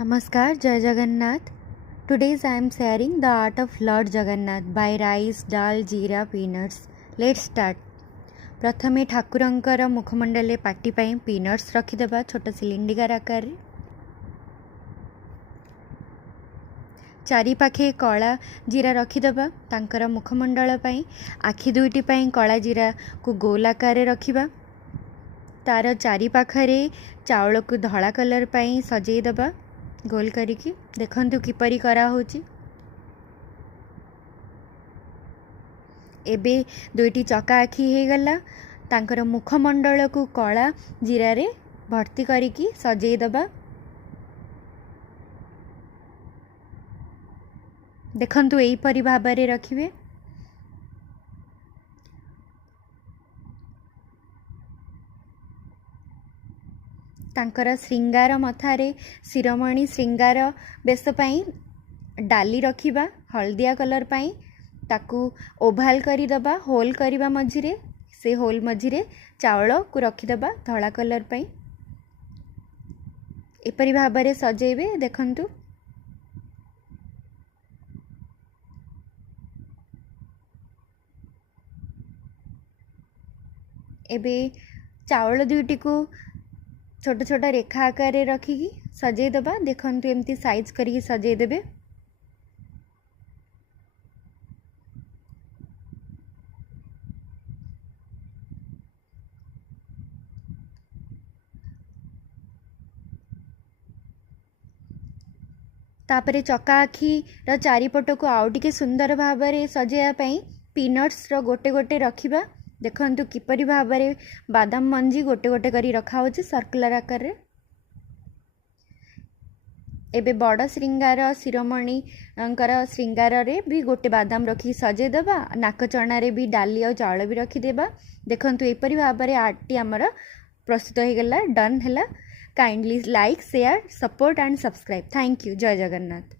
Namaskar, Jai Jagannath. Today I am sharing the art of Lord Jagannath by rice, dal, jeera, peanuts. Let's start. प्रथमे ठाकुरंकर मुखमंडले पाटी पाई peanuts रखिदेबा छोट सिलिंडिकार आकार रे। चारि पाखे कला जीरा रखिदेबा तांकर मुखमंडल पाई आखि दुईटी पाई कला जीरा को गोल आकार रे रखिबा। तार चारि पाखरे चावल को धला कलर पाई सजेई देबा गोल करिकी। देखंतु किपरि करा होची। एबे दुईटी चका आखि हे गला तांकर मुखमंडल को कला जीरा रे भर्ती करिकी सजेई देबा। देखंतु एई परि भाबरे रखिबे। तांकर श्रृंगार मथारे शिरोमणि श्रृंगार बेस पाई डाली रखिबा हलदिया कलर पाई ताकू ओभाल करी दबा होल करिबा मझिरे से होल मझिरे चावल को रखिदबा धला कलर पाई। एपरि भाबरे सजेबे। देखंतु एबे चावल दुईटी को छोट छोट रेखा आकार रे रखिकी सजेई देबा। देखंतु एमती साइज करिकी सजेई देबे। तापरे चका आखी र चारिपट को आउ टिके सुंदर भाबरे सजेया पई पीनट्स रो गोटे गोटे रखिबा। देखंतु किपरि भाबरे बादाम मंजी गोटे गोटे करी रखा होची सर्कुलर आकार रे। एबे बड़ श्रृंगार शिरोमणि अंकर श्रृंगार रे भी गोटे बादाम रखी सजे देबा। नाक चना रे भी डाली और चावल भी रखी देबा। देखंतु एपरि भाबरे आर्टटी हमर प्रस्तुत हो गला डन हैला। Kindly like share support and subscribe. Thank you. जय जगन्नाथ।